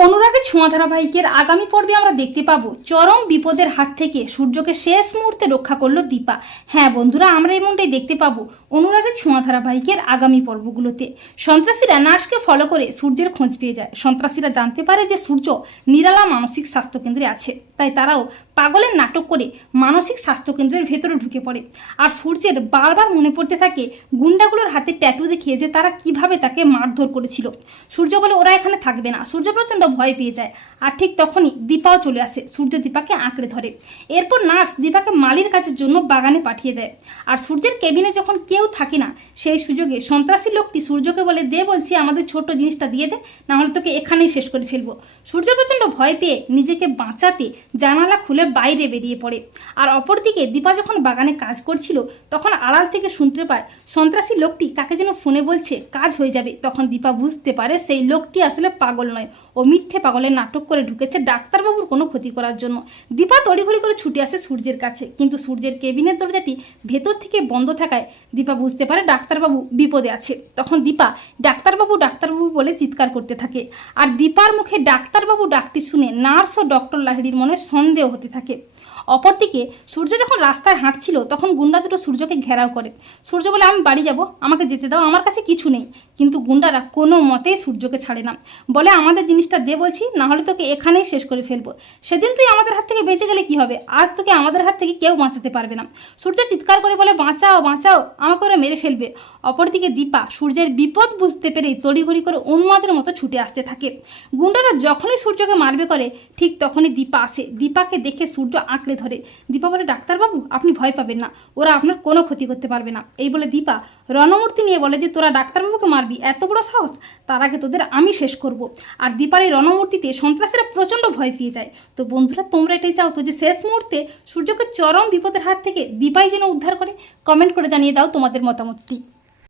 Onu অনুরাগের ছোঁয়া ধারাবাহিকের আগামী পর্বে আমরা দেখতে পাবো চরম বিপদের হাত থেকে সূর্যকে শেষ মুহূর্তে রক্ষা করল দীপা। হ্যাঁ বন্ধুরা, আমরা এমনটাই দেখতে পাবো অনুরাগের ছোঁয়া ধারাবাহিকের আগামী পর্বগুলোতে। সন্ত্রাসীরা নার্সকে ফলো করে সূর্যের খোঁজ পেয়ে যায়। সন্ত্রাসীরা জানতে পারে যে সূর্য নিরালা মানসিক স্বাস্থ্য কেন্দ্রে আছে। তাই তারাও পাগলের নাটক করে মানসিক স্বাস্থ্য কেন্দ্রের ভেতরে ঢুকে পড়ে। আর সূর্যের বারবার মনে পড়তে থাকে গুন্ডাগুলোর হাতে ট্যাটু দেখিয়ে যে তারা কীভাবে তাকে মারধর করেছিল। সূর্য বলে, ওরা এখানে থাকবে না। সূর্য প্রচণ্ড ভয় পেয়ে যায়। আর ঠিক তখনই দীপাও চলে আসে সূর্য দীপাকে আঁকড়ে ধরে। এরপর নার্স দীপাকে মালির কাজের জন্য বাগানে পাঠিয়ে দেয়। আর সূর্যের কেবিনে যখন কেউ থাকে না, সেই সুযোগে সন্ত্রাসী লোকটি সূর্যকে বলে, দে বলছি, আমাদের ছোট্ট জিনিসটা দিয়ে দে, নাহলে তোকে এখানেই শেষ করে ফেলব। সূর্য প্রচণ্ড ভয় পেয়ে নিজেকে বাঁচাতে জানালা খুলে বাইরে বেরিয়ে পড়ে। আর অপরদিকে দীপা যখন বাগানে কাজ করছিল, তখন আড়াল থেকে শুনতে পায়, সন্ত্রাসী লোকটি তাকে যেন ফোনে বলছে, কাজ হয়ে যাবে। তখন দীপা বুঝতে পারে, সেই লোকটি আসলে পাগল নয় ও মিথ্যে পাগলের নাটক করে ঢুকেছে ডাক্তারবাবুর কোনো ক্ষতি করার জন্য। দীপা তড়িঘড়ি করে ছুটে আসে সূর্যের কাছে। কিন্তু সূর্যের কেবিনের দরজাটি ভেতর থেকে বন্ধ থাকায় দীপা বুঝতে পারে ডাক্তারবাবু বিপদে আছে। তখন দীপা ডাক্তারবাবু ডাক্তারবাবু বলে চিৎকার করতে থাকে। আর দীপার মুখে ডাক্তারবাবু ডাকটি শুনে নার্স ও ডক্টর লাহিড়ির মনে সন্দেহ হতে থাকে। অপরদিকে সূর্য যখন রাস্তায় হাঁটছিল, তখন গুন্ডা দুটো সূর্যকে ঘেরাও করে। সূর্য বলে, আমি বাড়ি যাব, আমাকে যেতে দাও, আমার কাছে কিছু নেই। কিন্তু গুন্ডারা কোনো মতেই সূর্যকে ছাড়ে না। বলে, আমাদের জিনিসটা দে বলছি না হলে তোকে এখানেই শেষ করে ফেলব। সেদিন তুই আমাদের হাত থেকে বেঁচে গেলে কি হবে? আজ তোকে আমাদের হাত থেকে কেউ বাঁচাতে পারবে না। সূর্য চিৎকার করে বলে, বাঁচাও বাঁচাও, আমাকে ওরা মেরে ফেলবে। অপরদিকে দীপা সূর্যের বিপদ বুঝতে পেরে তড়িঘড়ি করে উন্মাদের মতো ছুটে আসতে থাকে। গুন্ডারা যখনই সূর্যকে মারবে করে, ঠিক তখনই দীপা আসে। দীপাকে দেখে সূর্য আঁকড়ে ধরে, দীপা বলে, ডাক্তারবাবু, আপনি ভয় পাবেন না। ওরা আপনার কোনো ক্ষতি করতে পারবে না। এই বলে দীপা রণমূর্তি নিয়ে বলে যে, তোরা ডাক্তারবাবুকে মারবি? এত বড় সাহস? তার আগে তোদের আমি শেষ করব। আর দীপার এই রণমূর্তিতে সন্ত্রাসীরা প্রচণ্ড ভয় পেয়ে যায়। তো বন্ধুরা, তোমরা এটাই চাও তো যে, শেষ মুহূর্তে সূর্যকে চরম বিপদের হাত থেকে দীপাই যেন উদ্ধার করে? কমেন্ট করে জানিয়ে দাও তোমাদের মতামতটি।